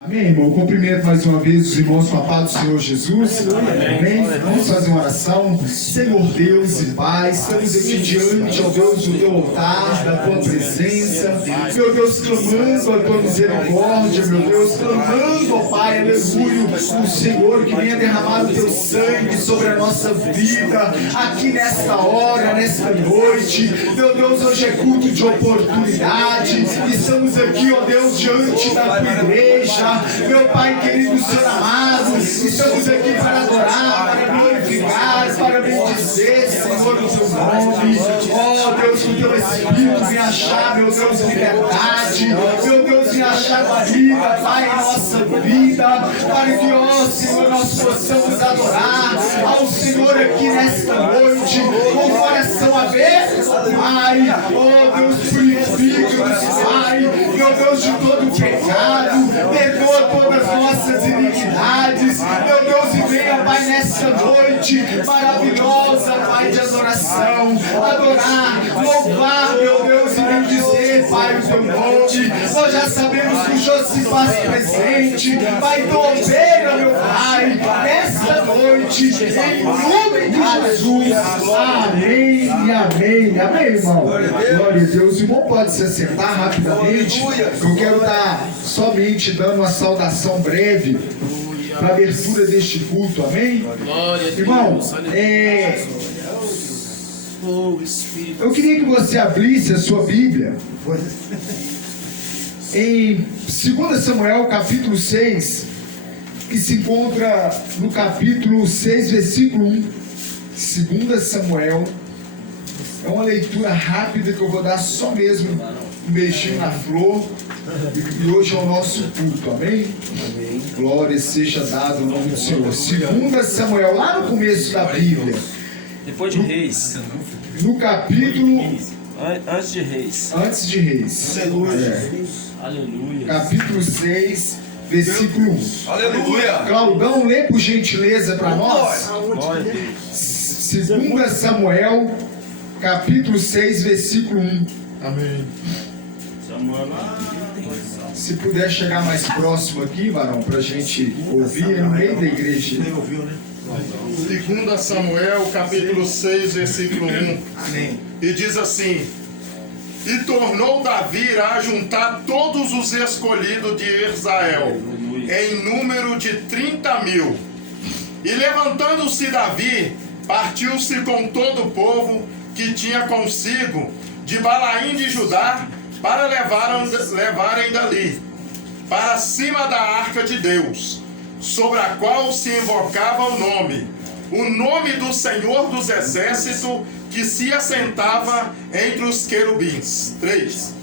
Amém, irmão? Cumprimento mais uma vez os irmãos com a paz do Senhor Jesus. Amém? Vamos fazer uma oração. Senhor Deus e Pai, estamos aqui diante, ó Deus, do teu altar, da tua presença. Meu Deus, clamando a tua misericórdia, meu Deus, clamando, ó Pai, aleluia, o Senhor que venha derramar o teu sangue sobre a nossa vida, aqui nesta hora, nesta noite. Meu Deus, hoje é culto de oportunidade. Estamos aqui, ó Deus, diante da tua igreja. Meu Pai querido, Senhor amado, estamos aqui para adorar, para glorificar, para bendizer, Senhor, o teu nome. Ó Deus, que o teu Espírito venha achar, meu Deus, liberdade. Meu Deus, venha achar guarida, Pai, em nossa vida, para que, ó Senhor, nós possamos adorar ao Senhor aqui nesta noite, com o coração aberto, Pai. Ó Deus, purifica-nos, Pai, meu Deus, de todo pecado, perdoa todas as nossas iniquidades, meu Deus, e venha, Pai, nessa noite maravilhosa, Pai, de adoração, adorar, louvar, meu Deus, e bendizer, Pai, o teu nome. Nós já sabemos que o Senhor se faz presente, Pai, então opera, meu Pai, nesta noite, em nome de Jesus. Amém e amém. Amém, irmão? Glória a Deus. O irmão pode se assentar rapidamente. Eu quero dar somente dando uma saudação breve para a abertura deste culto, amém? Irmão, eu queria que você abrisse a sua Bíblia em 2 Samuel capítulo 6, que se encontra no capítulo 6, versículo 1. 2 Samuel, é uma leitura rápida que eu vou dar só mesmo um beijinho na flor. E hoje é o nosso culto, amém? Amém. Glória seja dada ao nome do Senhor. 2 Samuel, lá no começo da Bíblia. Depois de Reis. No capítulo. Antes de Reis. Antes de Reis. Aleluia. Aleluia. Capítulo 6, versículo 1. Aleluia. Claudão, lê por gentileza para nós. Glória a Deus. 2 Samuel, capítulo 6, versículo 1. Amém. Se puder chegar mais próximo aqui, varão, para a gente ouvir, no meio da igreja. 2 Samuel, capítulo 6, versículo 1. Amém. E diz assim: E tornou Davi a juntar todos os escolhidos de Israel, em número de 30.000. E levantando-se Davi, partiu-se com todo o povo que tinha consigo de Balaim de Judá, para levarem dali, para cima da arca de Deus, sobre a qual se invocava o nome do Senhor dos Exércitos, que se assentava entre os querubins. 3.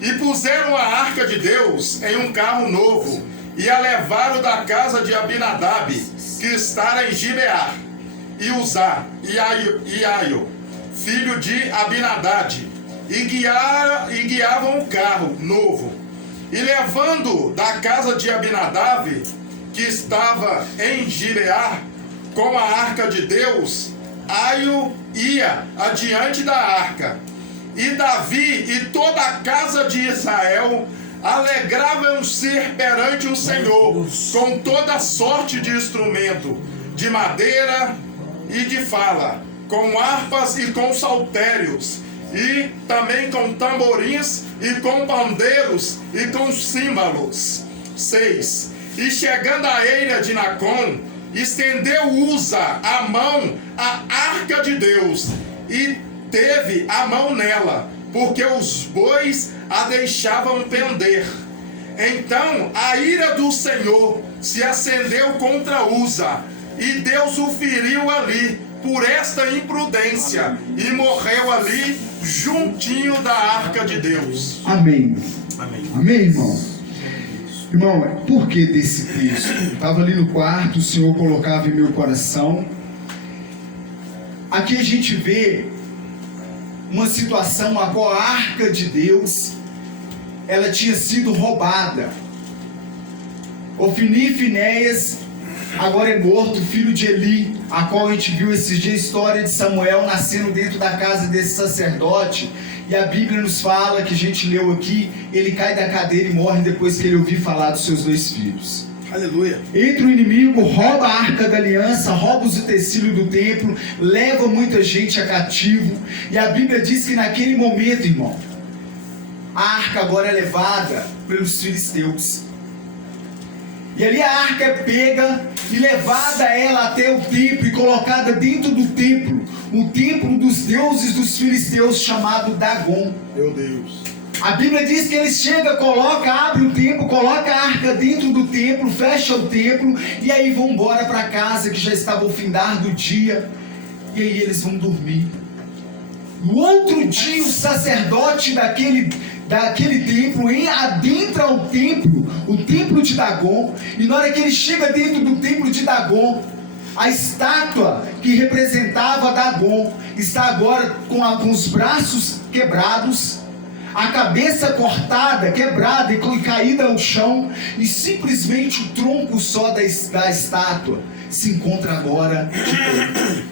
E puseram a arca de Deus em um carro novo, e a levaram da casa de Abinadab, que está em Gibeá, e Uzá, e Aio, filho de Abinadab, e guiavam o carro novo. E levando da casa de Abinadab, que estava em Gibeá, com a arca de Deus, Aio ia adiante da arca. E Davi e toda a casa de Israel alegravam-se perante o Senhor, com toda sorte de instrumento, de madeira e de fala, com harpas e com saltérios, e também com tamborins, e com pandeiros, e com símbolos. 6. E chegando à eira de Nacon, estendeu Uza a mão à arca de Deus, e teve a mão nela, porque os bois a deixavam pender. Então a ira do Senhor se acendeu contra Uza, e Deus o feriu ali, por esta imprudência, e morreu ali, juntinho da arca de Deus. Amém. Amém. Amém, irmão? Irmão, por que desse texto? Estava ali no quarto, o Senhor colocava em meu coração. Aqui a gente vê uma situação a qual a arca de Deus, ela tinha sido roubada. Ofni e Finéias agora é morto, filho de Eli, a qual a gente viu esses dias a história de Samuel nascendo dentro da casa desse sacerdote. E a Bíblia nos fala, que a gente leu aqui, ele cai da cadeira e morre depois que ele ouvir falar dos seus 2 filhos. Aleluia. Entra o inimigo, rouba a arca da aliança, rouba os utensílios do templo, leva muita gente a cativo. E a Bíblia diz que naquele momento, irmão, a arca agora é levada pelos filisteus. E ali a arca é pega e levada ela até o templo e colocada dentro do templo, o templo dos deuses dos filisteus, chamado Dagon. Meu Deus. A Bíblia diz que eles chegam, abre o templo, coloca a arca dentro do templo, fecha o templo, e aí vão embora para casa, que já estava o findar do dia, e aí eles vão dormir. No outro dia, o sacerdote daquele templo adentra o templo de Dagon, e na hora que ele chega dentro do templo de Dagon, a estátua que representava Dagon está agora com os braços quebrados, a cabeça cortada, quebrada e caída ao chão, e simplesmente o tronco só da estátua se encontra agora de pé.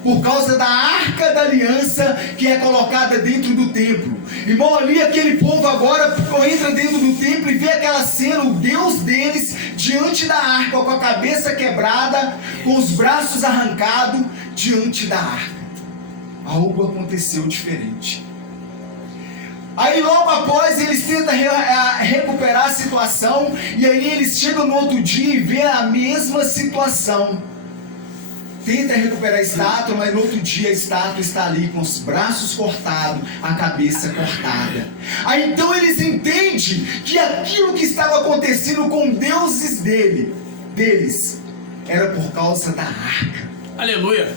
Por causa da arca da aliança que é colocada dentro do templo. Irmão, ali aquele povo agora entra dentro do templo e vê aquela cena, o Deus deles diante da arca, com a cabeça quebrada, com os braços arrancados diante da arca. Algo aconteceu diferente. Aí logo após eles tentam recuperar a situação, e aí eles chegam no outro dia e vê a mesma situação. Tenta recuperar a estátua, mas no outro dia a estátua está ali com os braços cortados, a cabeça cortada. Aí então eles entendem que aquilo que estava acontecendo com deuses deles era por causa da arca. Aleluia.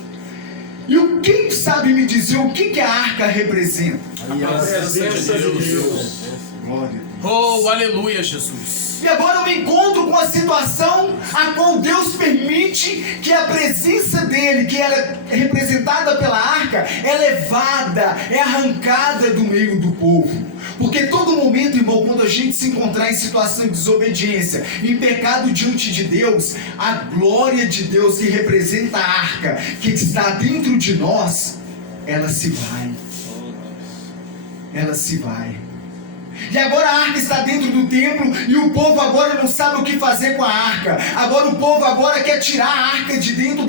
E quem sabe me dizer o que a arca representa? A presença de Deus. Glória a Deus. Oh, aleluia, Jesus. E agora eu me encontro com a situação a qual Deus permite que a presença dele, que era representada pela arca, é levada, é arrancada do meio do povo. Porque todo momento, irmão, quando a gente se encontrar em situação de desobediência, em pecado diante de Deus, a glória de Deus que representa a arca, que está dentro de nós, ela se vai. Ela se vai. E agora a arca está dentro do templo, e o povo agora não sabe o que fazer com a arca. Agora o povo agora quer tirar a arca de dentro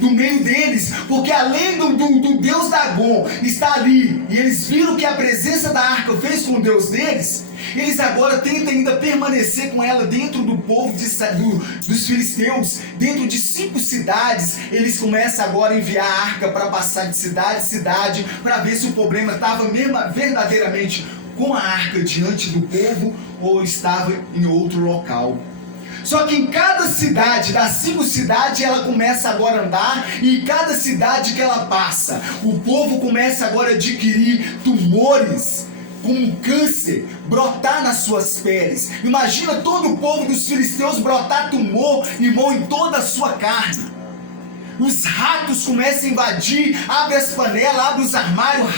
do meio deles, porque além do Deus Dagon está ali, e eles viram que a presença da arca fez com o Deus deles, eles agora tentam ainda permanecer com ela dentro do povo dos filisteus, dentro de 5 cidades. Eles começam agora a enviar a arca para passar de cidade em cidade, para ver se o problema estava verdadeiramente com a arca diante do povo ou estava em outro local. Só que em cada cidade, das 5 cidades, ela começa agora a andar, e em cada cidade que ela passa, o povo começa agora a adquirir tumores, como câncer, brotar nas suas peles. Imagina todo o povo dos filisteus brotar tumor, irmão, em toda a sua carne. Os ratos começam a invadir, abre as panelas, abre os armários,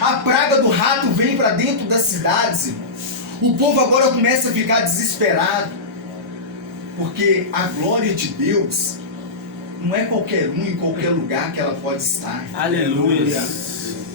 a praga do rato vem para dentro das cidades, irmão. O povo agora começa a ficar desesperado, porque a glória de Deus não é qualquer um em qualquer lugar que ela pode estar. Aleluia.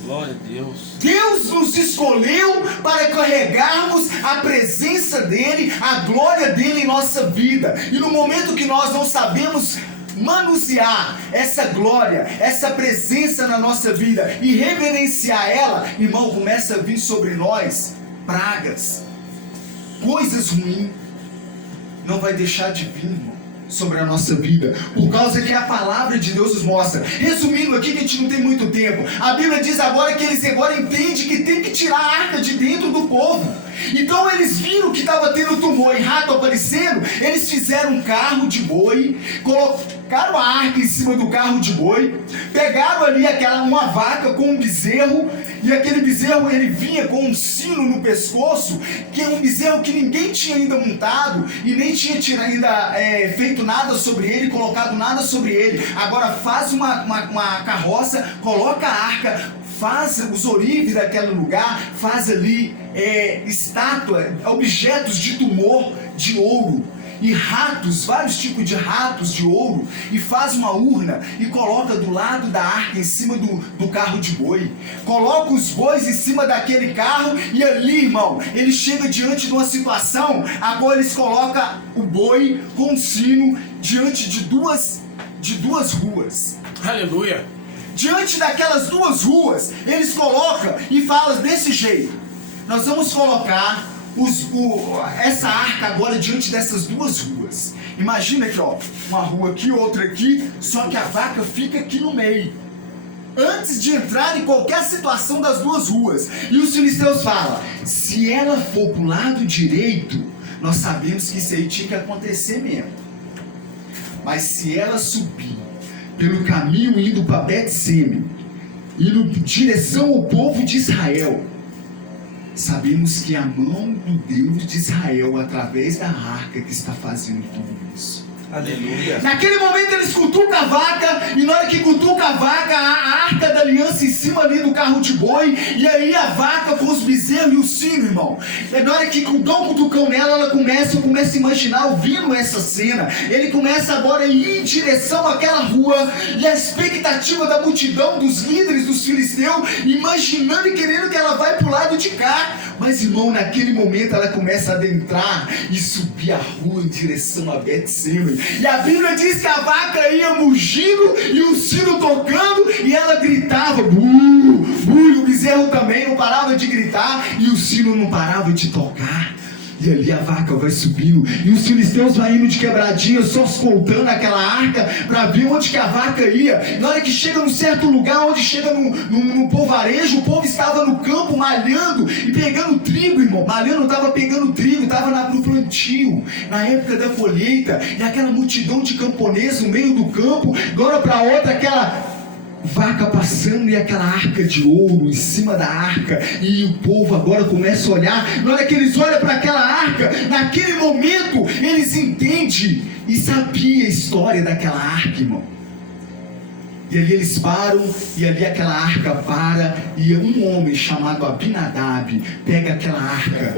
Glória a Deus. Deus nos escolheu para carregarmos a presença dEle, a glória dEle em nossa vida. E no momento que nós não sabemos manusear essa glória, essa presença na nossa vida e reverenciar ela, irmão, começa a vir sobre nós pragas, coisas ruins. Não vai deixar de vir, irmão, sobre a nossa vida, por causa que a palavra de Deus nos mostra. Resumindo aqui, que a gente não tem muito tempo, a Bíblia diz agora que eles agora entendem que tem que tirar a arca de dentro do povo. Então eles viram que estava tendo tumor e rato aparecendo, eles fizeram um carro de boi, colocaram a arca em cima do carro de boi, pegaram ali uma vaca com um bezerro, e aquele bezerro ele vinha com um sino no pescoço, que é um bezerro que ninguém tinha ainda montado, e nem tinha ainda feito nada sobre ele, colocado nada sobre ele. Agora faz uma carroça, coloca a arca, faz os orives daquele lugar, faz ali estátua, objetos de tumor de ouro. e ratos, vários tipos de ratos de ouro, e faz uma urna e coloca do lado da arca, em cima do carro de boi. Coloca os bois em cima daquele carro e ali, irmão, ele chega diante de uma situação, agora eles colocam o boi com o sino diante de duas ruas. Aleluia. Diante daquelas duas ruas, eles colocam e falam desse jeito: nós vamos colocar essa arca agora diante dessas duas ruas. Imagina aqui, ó, uma rua aqui, outra aqui, só que a vaca fica aqui no meio, antes de entrar em qualquer situação das duas ruas. E os filisteus falam: se ela for pro lado direito, nós sabemos que isso aí tinha que acontecer mesmo. Mas se ela subir pelo caminho indo para Bet-Seme, indo em direção ao povo de Israel, sabemos que a mão do Deus de Israel, através da arca, que está fazendo tudo isso. Aleluia. Naquele momento eles cutucam a vaca, e na hora que cutuca a vaca, a arca da aliança em cima ali do carro de boi, e aí a vaca com os bezerros e o sino, irmão. E na hora que dá um cutucão nela, ela começa a imaginar, ouvindo essa cena. Ele começa agora a ir em direção àquela rua, e a expectativa da multidão, dos líderes dos filisteus, imaginando e querendo que ela vai pro lado de cá. Mas, irmão, naquele momento ela começa a adentrar e subir a rua em direção a Bet-Seme. E a Bíblia diz que a vaca ia mugindo e o sino tocando, e ela gritava: bu, bu, e o bezerro também não parava de gritar, e o sino não parava de tocar. E ali a vaca vai subindo, e os filisteus vão indo de quebradinha, só escoltando aquela arca para ver onde que a vaca ia. Na hora que chega num certo lugar, onde chega no povoarejo, o povo estava no campo malhando e pegando trigo, irmão. Malhando, estava pegando trigo, estava no plantio, na época da colheita, e aquela multidão de camponeses no meio do campo, agora para outra, aquela vaca passando e aquela arca de ouro em cima da arca, e o povo agora começa a olhar. Na hora que eles olham para aquela arca, naquele momento eles entendem e sabiam a história daquela arca, irmão. E ali eles param, e ali aquela arca para, e um homem chamado Abinadab pega aquela arca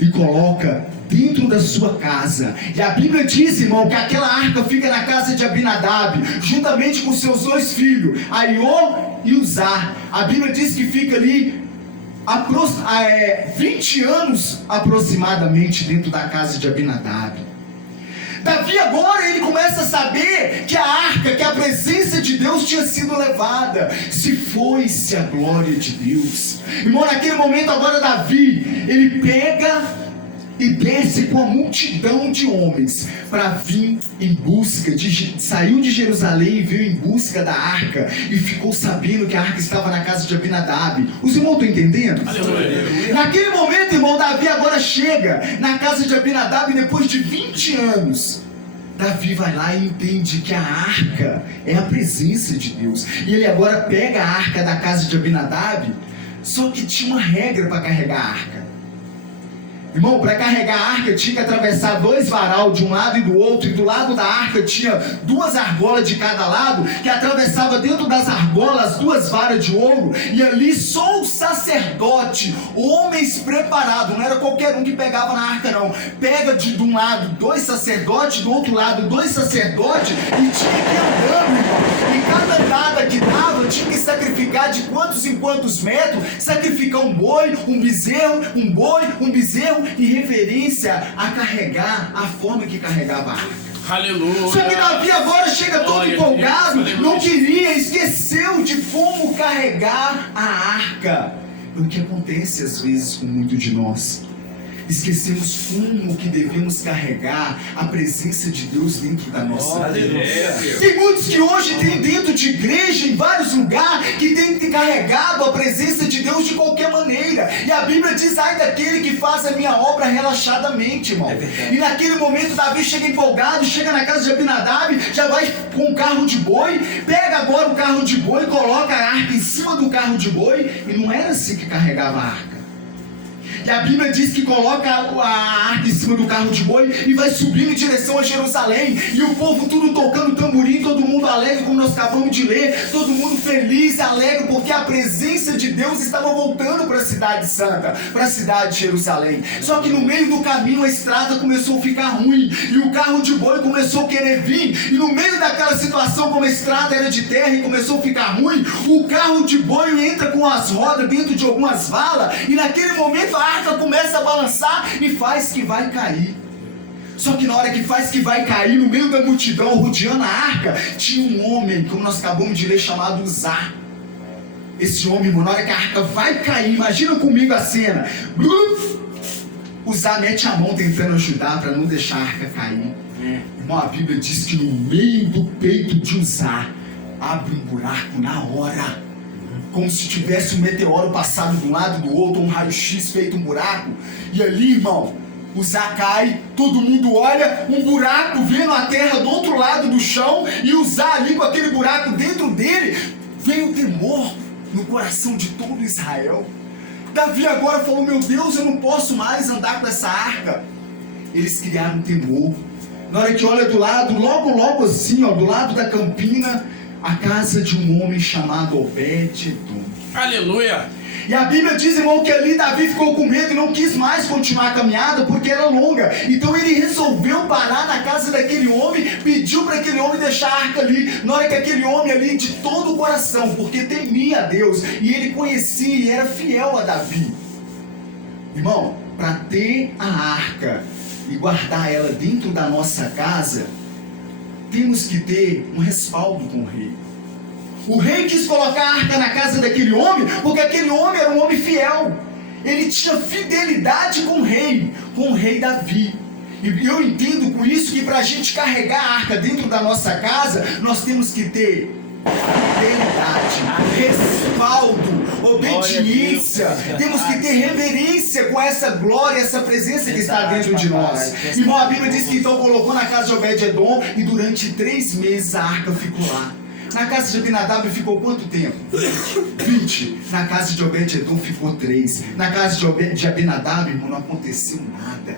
e coloca dentro da sua casa. E a Bíblia diz, irmão, que aquela arca fica na casa de Abinadab, juntamente com seus dois filhos, Aiô e Uzá. A Bíblia diz que fica ali 20 anos aproximadamente dentro da casa de Abinadab. Davi agora ele começa a saber que a arca, que a presença de Deus tinha sido levada. Se foi-se a glória de Deus. Irmão, naquele momento agora Davi, ele pega e desce com a multidão de homens para vir em busca, saiu de Jerusalém e veio em busca da arca, e ficou sabendo que a arca estava na casa de Abinadab. Os irmãos estão entendendo? Aleluia. Naquele momento, irmão, Davi agora chega na casa de Abinadab, depois de 20 anos. Davi vai lá e entende que a arca é a presença de Deus, e ele agora pega a arca da casa de Abinadab, só que tinha uma regra para carregar a arca. Irmão, para carregar a arca tinha que atravessar 2 varal de um lado e do outro, e do lado da arca tinha 2 argolas de cada lado, que atravessava dentro das argolas 2 varas de ouro, e ali só o sacerdote, homens preparados, não era qualquer um que pegava na arca não, pega de um lado 2 sacerdotes, do outro lado 2 sacerdotes, e tinha que ir andando, irmão, e cada andada que dava tinha que sacrificar de quantos em quantos metros, sacrificar um boi, um bezerro, um boi, um bezerro, em referência a carregar a forma que carregava a arca. Aleluia. Só que Davi agora chega todo Glória empolgado, a Deus. não queria, esqueceu de como carregar a arca. É o que acontece às vezes com muitos de nós. Esquecemos como que devemos carregar a presença de Deus dentro da nossa vida. Tem muitos que hoje tem dentro de igreja, em vários lugares, que tem carregado a presença de Deus de qualquer maneira. E a Bíblia diz: ai daquele que faz a minha obra relaxadamente, irmão. E naquele momento Davi chega empolgado, chega na casa de Abinadab, já vai com o carro de boi, pega agora o carro de boi, coloca a arca em cima do carro de boi, e não era assim que carregava a arca. E a Bíblia diz que coloca a arca em cima do carro de boi e vai subindo em direção a Jerusalém. E o povo tudo tocando tamborim, todo mundo alegre, como nós acabamos de ler. Todo mundo feliz, alegre, porque a presença de Deus estava voltando para a cidade santa, para a cidade de Jerusalém. Só que no meio do caminho a estrada começou a ficar ruim. E o carro de boi começou a querer vir. E no meio daquela situação, como a estrada era de terra e começou a ficar ruim, o carro de boi entra com as rodas dentro de algumas valas. E naquele momento a arca começa a balançar e faz que vai cair. Só que na hora que faz que vai cair, no meio da multidão, rodeando a arca, tinha um homem, como nós acabamos de ler, chamado Uzá. Esse homem, na hora que a arca vai cair, imagina comigo a cena. Uzá mete a mão tentando ajudar para não deixar a arca cair. Irmão, a Bíblia diz que no meio do peito de Uzá abre um buraco na hora, como se tivesse um meteoro passado de um lado do outro, um raio-x feito um buraco. E ali, irmão, Uzá cai, todo mundo olha, um buraco vendo a terra do outro lado do chão, e Uzá ali com aquele buraco dentro dele. Veio o temor no coração de todo Israel. Davi agora falou: meu Deus, eu não posso mais andar com essa arca. Eles criaram temor. Na hora que olha do lado, logo assim, ó, do lado da campina, a casa de um homem chamado Obed-Edom. Aleluia. E a Bíblia diz, irmão, que ali Davi ficou com medo e não quis mais continuar a caminhada porque era longa. Então ele resolveu parar na casa daquele homem, pediu para aquele homem deixar a arca ali. Na hora que aquele homem ali, de todo o coração, porque temia a Deus e ele conhecia e era fiel a Davi. Irmão, para ter a arca e guardar ela dentro da nossa casa, temos que ter um respaldo com o rei. O rei quis colocar a arca na casa daquele homem, porque aquele homem era um homem fiel. Ele tinha fidelidade com o rei Davi. E eu entendo com isso que para a gente carregar a arca dentro da nossa casa, nós temos que ter fidelidade, respaldo, obediência. Temos que ter reverência com essa glória, essa presença que está dentro de nós. Irmão, a Bíblia diz que então colocou na casa de Obed-Edom e durante 3 meses a arca ficou lá. Na casa de Abinadab ficou quanto tempo? 20. Na casa de Obed-Edom ficou 3. Na casa de Abinadab, irmão, não aconteceu nada.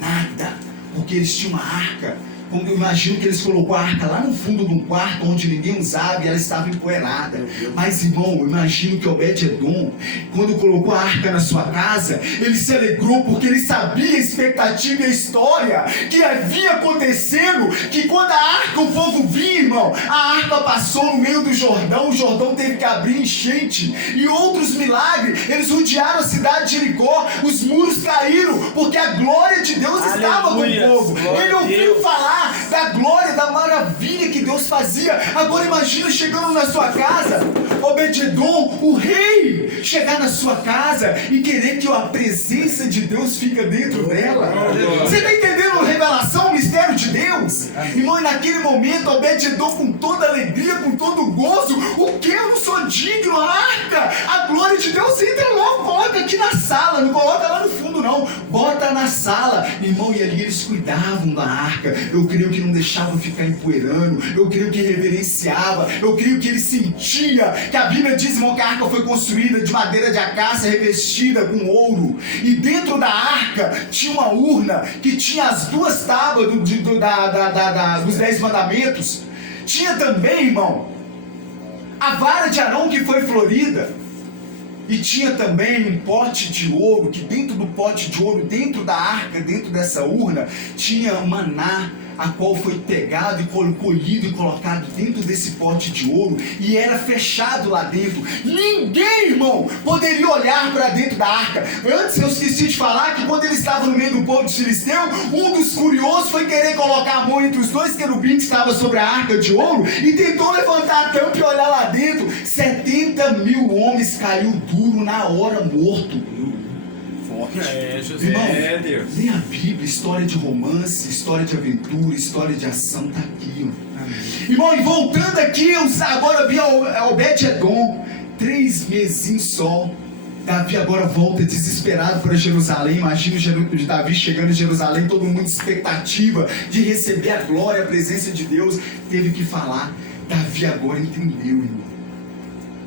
Nada. Porque eles tinham uma arca. Como eu imagino que eles colocou a arca lá no fundo de um quarto onde ninguém usava e ela estava empoeirada. Mas, irmão, eu imagino que Obed-Edom, quando colocou a arca na sua casa, ele se alegrou porque ele sabia a expectativa e a história que havia acontecendo, que quando a arca, o povo vinha, irmão, a arca passou no meio do Jordão, o Jordão teve que abrir enchente e outros milagres. Eles rodearam a cidade de Jericó, os muros caíram porque a glória de Deus estava com o povo. Ele ouviu falar da glória, da maravilha que Deus fazia. Agora imagina chegando na sua casa, Obed-Edom, o rei, chegar na sua casa e querer que a presença de Deus fica dentro dela. Você está entendendo a revelação, o mistério de Deus? Irmão, e naquele momento Obed-Edom, com toda alegria, com todo gozo: o que? Eu não sou digno, a arca, a glória de Deus, entra logo, coloca aqui na sala, não coloca lá no fundo não, bota na sala. Irmão, e ali eles cuidavam da arca. Eu creio que não deixava ficar empoeirando, eu creio que reverenciava, eu creio que ele sentia, que a Bíblia diz, irmão, que a arca foi construída de madeira de acácia revestida com ouro, e dentro da arca tinha uma urna que tinha as 2 tábuas dos 10 mandamentos. Tinha também, irmão, a vara de Arão que foi florida. E tinha também um pote de ouro, que dentro do pote de ouro, dentro da arca, dentro dessa urna, tinha maná, a qual foi pegado e colhido e colocado dentro desse pote de ouro, e era fechado lá dentro. Ninguém, irmão, poderia olhar para dentro da arca. Antes eu esqueci de falar que quando ele estava no meio do povo de Filisteu, um dos curiosos foi querer colocar a mão entre os 2 querubins que estavam sobre a arca de ouro e tentou levantar a tampa e olhar lá dentro. 70.000 homens caiu duro na hora, morto. José. Irmão, Deus. lê a Bíblia, história de romance, história de aventura, história de ação, tá aqui, ó. Irmão, e voltando aqui, agora vi Obed-Edom, 3 mesinhos só. Davi agora volta desesperado para Jerusalém. Imagina Davi chegando em Jerusalém, todo mundo expectativa de receber a glória, a presença de Deus. Teve que falar. Davi agora entendeu, irmão,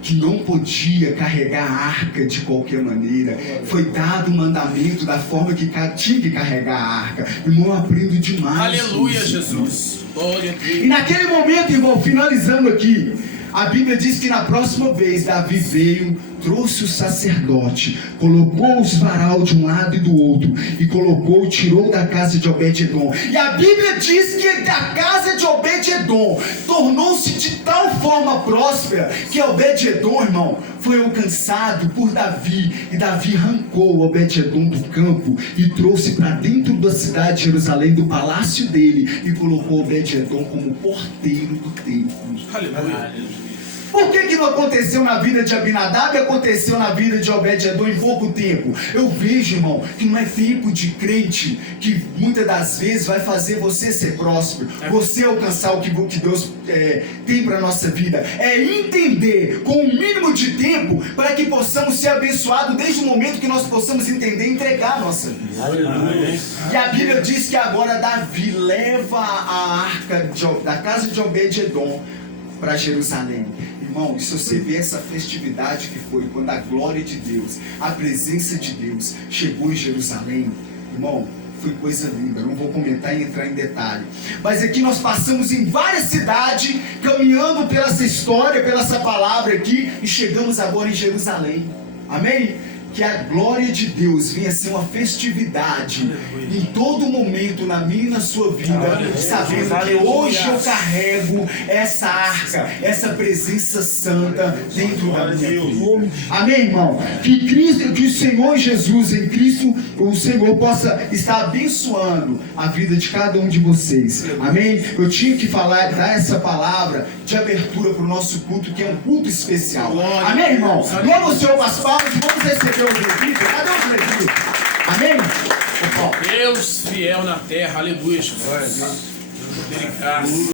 que não podia carregar a arca de qualquer maneira. Foi dado o mandamento da forma que tinha que carregar a arca. Irmão, eu aprendo demais. Aleluia, isso. Jesus. Glória a Deus. E naquele momento, irmão, finalizando aqui, a Bíblia diz que na próxima vez Davi veio, trouxe o sacerdote, colocou os varal de um lado e do outro, e tirou da casa de Obed-edom. E a Bíblia diz que da casa de Obed-edom tornou-se de tal forma próspera que Obed-edom, irmão, foi alcançado por Davi, e Davi arrancou Obed-edom do campo e trouxe para dentro da cidade de Jerusalém, do palácio dele, e colocou Obed-edom como porteiro do templo. Aleluia. Por que não aconteceu na vida de Abinadab e aconteceu na vida de Obed-edom em pouco tempo? Eu vejo, irmão, que não é tempo de crente que muitas das vezes vai fazer você ser próspero, você alcançar o que Deus tem para a nossa vida. É entender com o mínimo de tempo para que possamos ser abençoados desde o momento que nós possamos entender e entregar a nossa vida. Aleluia. E a Bíblia diz que agora Davi leva a arca da casa de Obed-edom para Jerusalém. Irmão, e se você vê essa festividade que foi quando a glória de Deus, a presença de Deus chegou em Jerusalém, irmão, foi coisa linda. Não vou comentar e entrar em detalhe, mas aqui nós passamos em várias cidades, caminhando pela essa história, pela essa palavra aqui, e chegamos agora em Jerusalém. Amém? Que a glória de Deus venha ser uma festividade em todo momento na minha e na sua vida, sabendo que hoje eu carrego essa arca, essa presença santa dentro da minha vida. Amém, irmão? Que o Senhor Jesus, em Cristo, o Senhor possa estar abençoando a vida de cada um de vocês. Amém? Eu tinha que dar essa palavra de abertura para o nosso culto, que é um culto especial. Amém, irmão? Vamos ao Senhor com as palmas e vamos receber os levitas. Cadê os levitas? Amém? Deus fiel na terra. Aleluia, Jesus. Deus poder em casa.